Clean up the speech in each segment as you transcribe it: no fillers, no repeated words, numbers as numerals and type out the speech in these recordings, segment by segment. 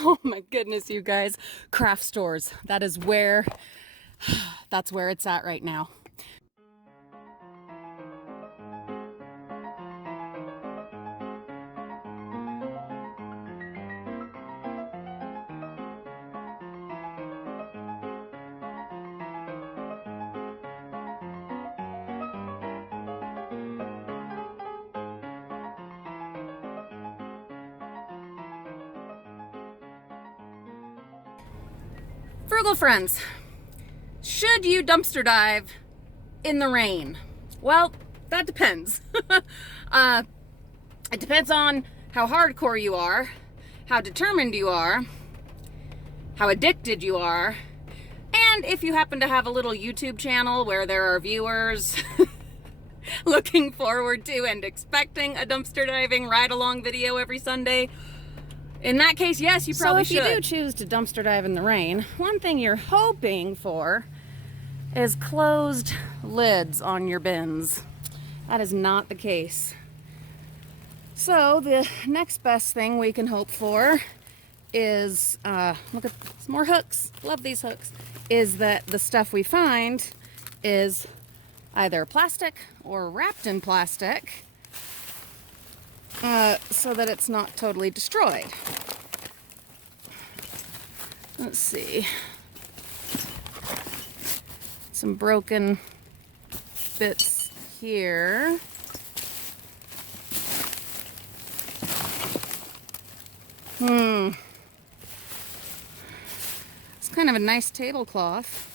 Oh my goodness, you guys. Craft stores. That's where it's at right now. Frugal friends, should you dumpster dive in the rain? Well, that depends. It depends on how hardcore you are, how determined you are, how addicted you are, and if you happen to have a little YouTube channel where there are viewers looking forward to and expecting a dumpster diving ride-along video every Sunday. In that case, yes, you probably should. So if you do choose to dumpster dive in the rain, one thing you're hoping for is closed lids on your bins. That is not the case. So the next best thing we can hope for is, look at some more hooks, love these hooks, is that the stuff we find is either plastic or wrapped in plastic, so that it's not totally destroyed. Let's see. Some broken bits here. It's kind of a nice tablecloth.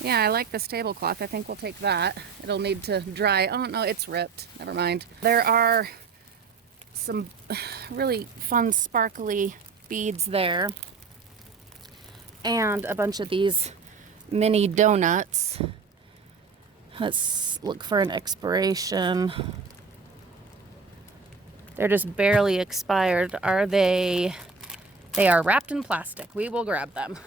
Yeah, I like this tablecloth. I think we'll take that. It'll need to dry. Oh no, it's ripped. Never mind. There are some really fun sparkly beads there, and a bunch of these mini donuts. Let's look for an expiration. They're just barely expired. Are they? They are wrapped in plastic. We will grab them.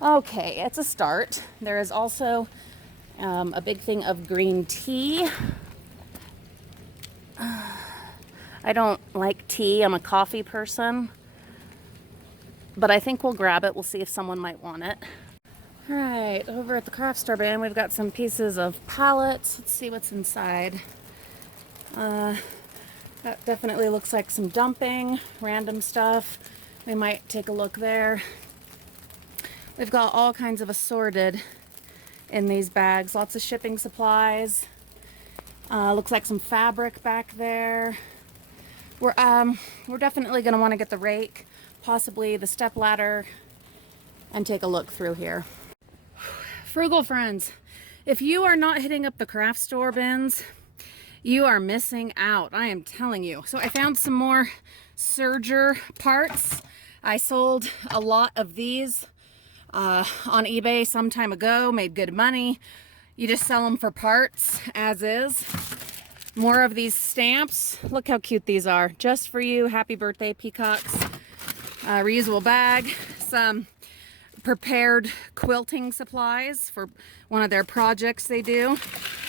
Okay, it's a start. There is also a big thing of green tea. I don't like tea. I'm a coffee person. But I think we'll grab it. We'll see if someone might want it. All right, over at the craft store bin, we've got some pieces of pallets. Let's see what's inside. That definitely looks like some dumping, random stuff. We might take a look there. We've got all kinds of assorted in these bags. Lots of shipping supplies. Looks like some fabric back there. We're definitely going to want to get the rake, possibly the step ladder, and take a look through here. Frugal friends, if you are not hitting up the craft store bins, you are missing out. I am telling you. So I found some more serger parts. I sold a lot of these on eBay some time ago, made good money. You just sell them for parts as is. More of these stamps. Look how cute these are. Just for you. Happy birthday, peacocks. Reusable bag. Some prepared quilting supplies for one of their projects they do.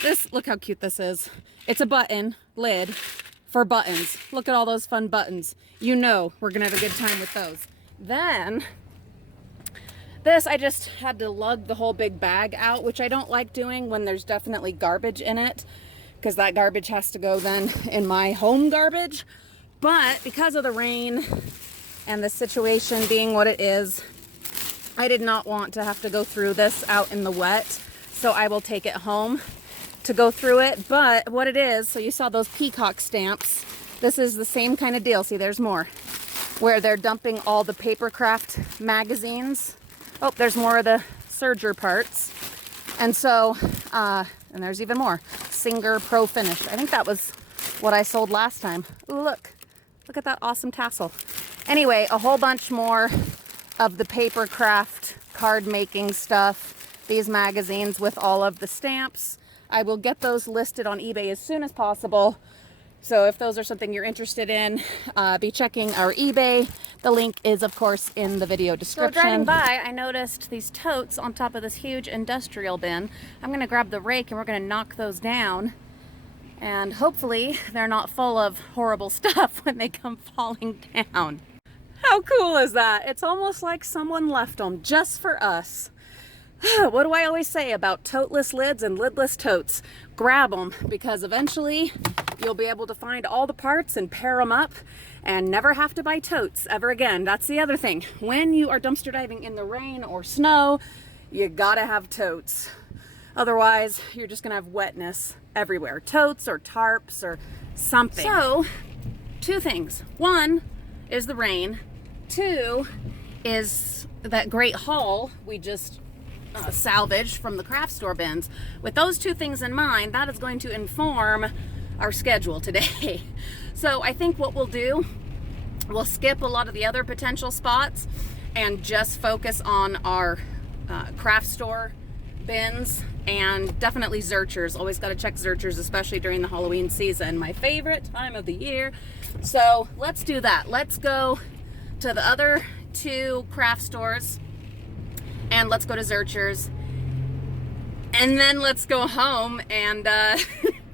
This, look how cute this is. It's a button lid for buttons. Look at all those fun buttons. You know we're gonna have a good time with those. Then this, I just had to lug the whole big bag out, which I don't like doing when there's definitely garbage in it, because that garbage has to go then in my home garbage. But because of the rain and the situation being what it is, I did not want to have to go through this out in the wet, so I will take it home to go through it. But what it is, so you saw those peacock stamps. This is the same kind of deal. See, there's more, where they're dumping all the papercraft magazines. Oh, there's more of the serger parts. And so, and there's even more. Singer Pro Finish. I think that was what I sold last time. Ooh, look. Look at that awesome tassel. Anyway, a whole bunch more of the papercraft card making stuff. These magazines with all of the stamps. I will get those listed on eBay as soon as possible. So if those are something you're interested in, be checking our eBay. The link is, of course, in the video description. So driving by, I noticed these totes on top of this huge industrial bin. I'm going to grab the rake and we're going to knock those down. And hopefully they're not full of horrible stuff when they come falling down. How cool is that? It's almost like someone left them just for us. What do I always say about toteless lids and lidless totes? Grab them, because eventually you'll be able to find all the parts and pair them up and never have to buy totes ever again. That's the other thing. When you are dumpster diving in the rain or snow, you gotta have totes. Otherwise, you're just gonna have wetness everywhere. Totes or tarps or something. So, two things. One is the rain. Two is that great haul we just salvaged from the craft store bins. With those two things in mind, that is going to inform our schedule today. So I think what we'll do, we'll skip a lot of the other potential spots and just focus on our craft store bins, and definitely Zurchers. Always got to check Zurchers, especially during the Halloween season, my favorite time of the year. So let's do that. Let's go to the other two craft stores, and let's go to Zurchers, and then let's go home and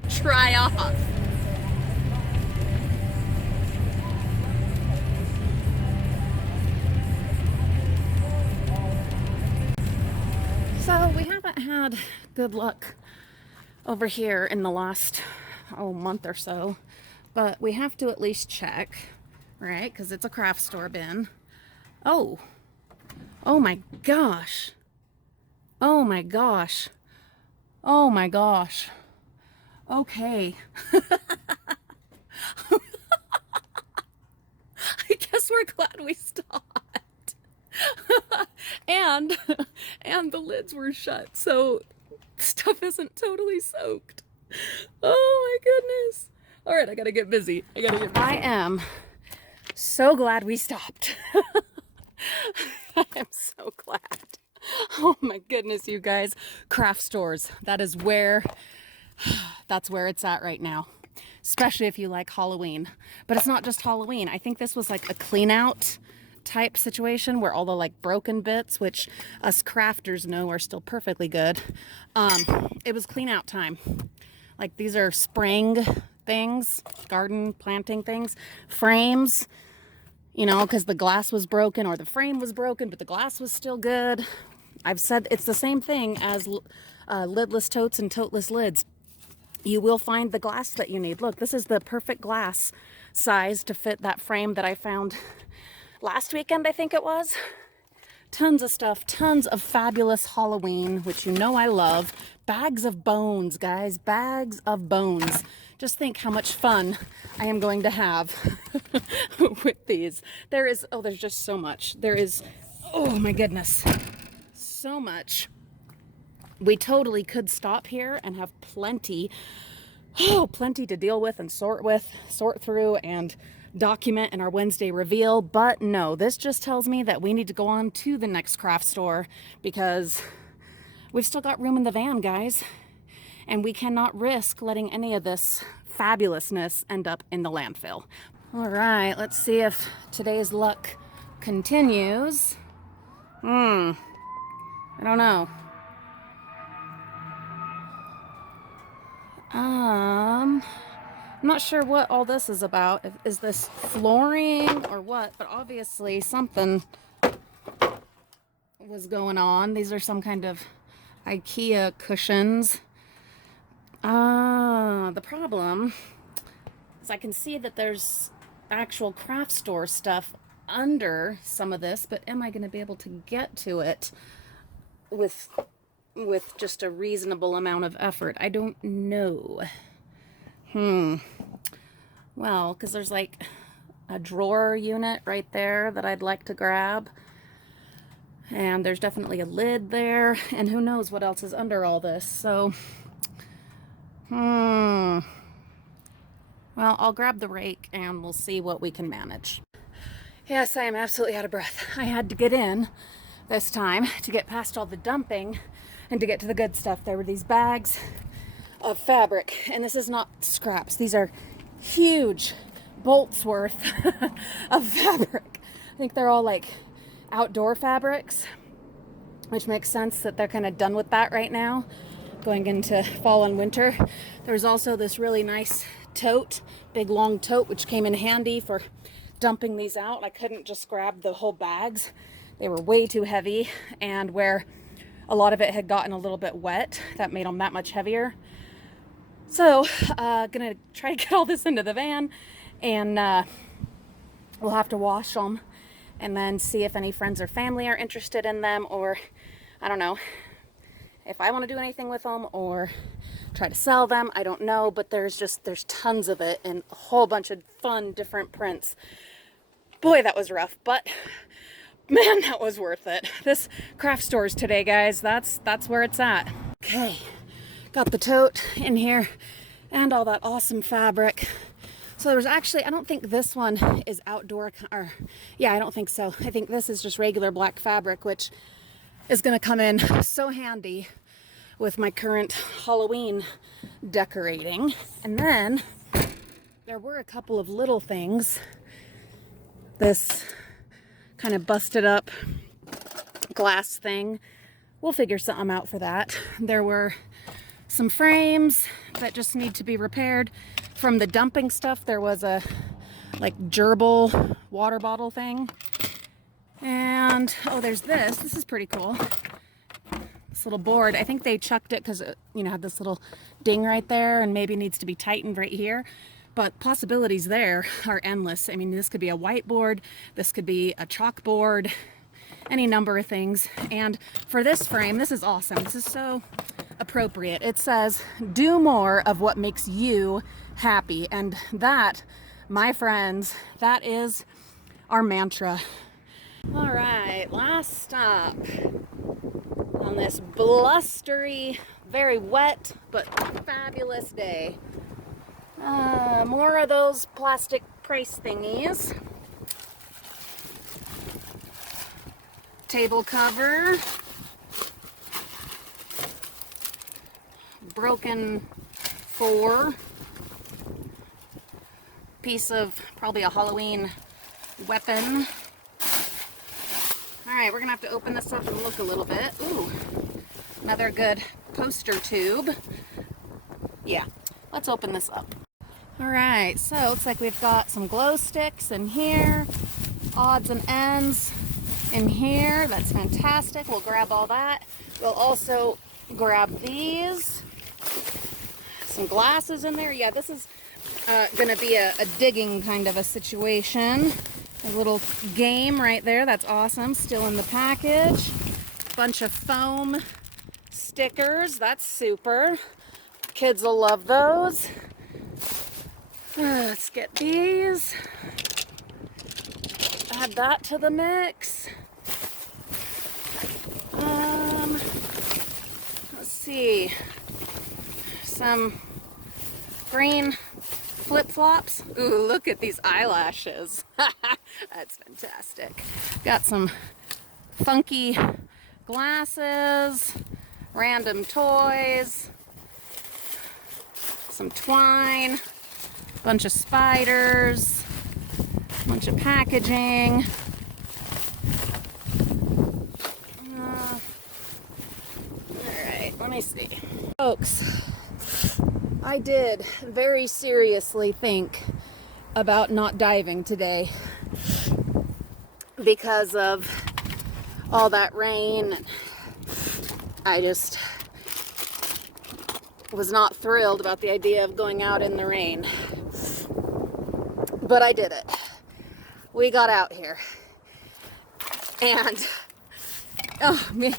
try off. So we haven't had good luck over here in the last month or so, but we have to at least check, right? Because it's a craft store bin. Oh my gosh. Oh my gosh. Oh my gosh. Okay. I guess we're glad we stopped. and the lids were shut, so stuff isn't totally soaked. Oh my goodness. All right, I gotta get busy. I am so glad we stopped. I am so glad. Oh my goodness, you guys. Craft stores. That's where it's at right now. Especially if you like Halloween. But it's not just Halloween. I think this was like a clean out type situation where all the like broken bits, which us crafters know are still perfectly good. It was clean out time. Like these are spring things, garden planting things, frames, you know, because the glass was broken or the frame was broken, but the glass was still good. I've said it's the same thing as lidless totes and toteless lids. You will find the glass that you need. Look, this is the perfect glass size to fit that frame that I found last weekend, I think it was. Tons of stuff, tons of fabulous Halloween, which you know I love. Bags of bones, guys, bags of bones. Just think how much fun I am going to have with these. There's just so much. Oh my goodness, so much. We totally could stop here and have plenty to deal with and sort through and document in our Wednesday reveal. But no, this just tells me that we need to go on to the next craft store because we've still got room in the van, guys. And we cannot risk letting any of this fabulousness end up in the landfill. All right, let's see if today's luck continues. I don't know. I'm not sure what all this is about. Is this flooring or what? But obviously something was going on. These are some kind of IKEA cushions. The problem is I can see that there's actual craft store stuff under some of this, but am I going to be able to get to it with just a reasonable amount of effort? I don't know. Well, because there's like a drawer unit right there that I'd like to grab. And there's definitely a lid there. And who knows what else is under all this. So, well, I'll grab the rake and we'll see what we can manage. Yes, I am absolutely out of breath. I had to get in this time to get past all the dumping and to get to the good stuff. There were these bags of fabric, and this is not scraps. These are huge bolts worth of fabric. I think they're all like outdoor fabrics, which makes sense that they're kind of done with that right now, going into fall and winter. There's also this really nice tote, big long tote, which came in handy for dumping these out. I couldn't just grab the whole bags. They were way too heavy, and where a lot of it had gotten a little bit wet, that made them that much heavier. So gonna try to get all this into the van, and we'll have to wash them and then see if any friends or family are interested in them, or I don't know if I want to do anything with them or try to sell them. I don't know, but there's tons of it and a whole bunch of fun different prints. Boy, that was rough, but man, that was worth it. This craft stores today, guys, that's where it's at. Okay, got the tote in here and all that awesome fabric. So there's actually, I don't think this one is outdoor, or yeah, I don't think so. I think this is just regular black fabric, which is gonna come in so handy with my current Halloween decorating. And then there were a couple of little things. This kind of busted up glass thing. We'll figure something out for that. There were some frames that just need to be repaired. From the dumping stuff, there was a like gerbil water bottle thing. And oh, there's this. This is pretty cool. This little board. I think they chucked it because it, you know, had this little ding right there and maybe needs to be tightened right here. But possibilities there are endless. I mean, this could be a whiteboard, this could be a chalkboard, any number of things. And for this frame, this is awesome. This is so appropriate. It says, do more of what makes you happy. And that, my friends, that is our mantra. All right, last stop on this blustery, very wet, but fabulous day. More of those plastic price thingies. Table cover. Broken 4. Piece of probably a Halloween weapon. Alright, we're gonna have to open this up and look a little bit. Ooh, another good poster tube. Yeah, let's open this up. Alright, so it looks like we've got some glow sticks in here, odds and ends in here. That's fantastic. We'll grab all that. We'll also grab these. Some glasses in there. Yeah, this is gonna be a digging kind of a situation. A little game right there. That's awesome. Still in the package. Bunch of foam stickers. That's super. Kids will love those. Let's get these. Add that to the mix. Let's see. Some green flip-flops. Ooh, look at these eyelashes. That's fantastic. Got some funky glasses, random toys, some twine, bunch of spiders, bunch of packaging. Alright, let me see. Folks, I did very seriously think about not diving today because of all that rain. I just was not thrilled about the idea of going out in the rain. But I did it. We got out here. And, oh man.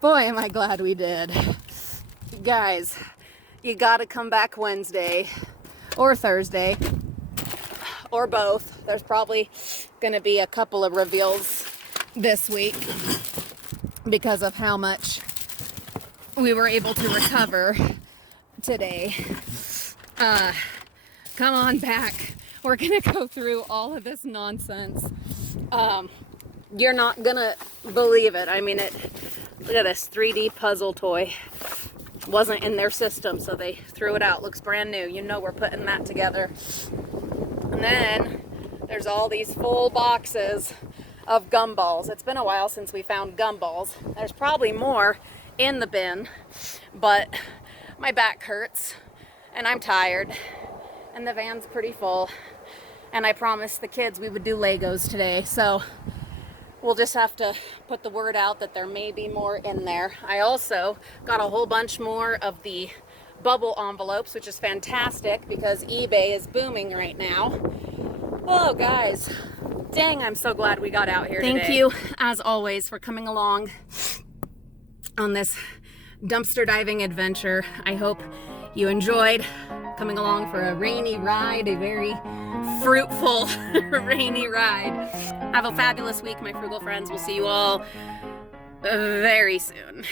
Boy, am I glad we did. Guys, you gotta come back Wednesday or Thursday or both. There's probably gonna be a couple of reveals this week because of how much we were able to recover today. Come on back. We're gonna go through all of this nonsense. You're not gonna believe it. I mean, look at this 3D puzzle toy. Wasn't in their system, so they threw it out. Looks brand new. You know we're putting that together. And then there's all these full boxes of gumballs. It's been a while since we found gumballs. There's probably more in the bin, but my back hurts and I'm tired and the van's pretty full. And I promised the kids we would do Legos today, so we'll just have to put the word out that there may be more in there. I also got a whole bunch more of the bubble envelopes, which is fantastic because eBay is booming right now. Oh, guys, dang, I'm so glad we got out here today. Thank you, as always, for coming along on this dumpster diving adventure. I hope you enjoyed coming along for a rainy ride, a very fruitful rainy ride. Have a fabulous week, my frugal friends. We'll see you all very soon.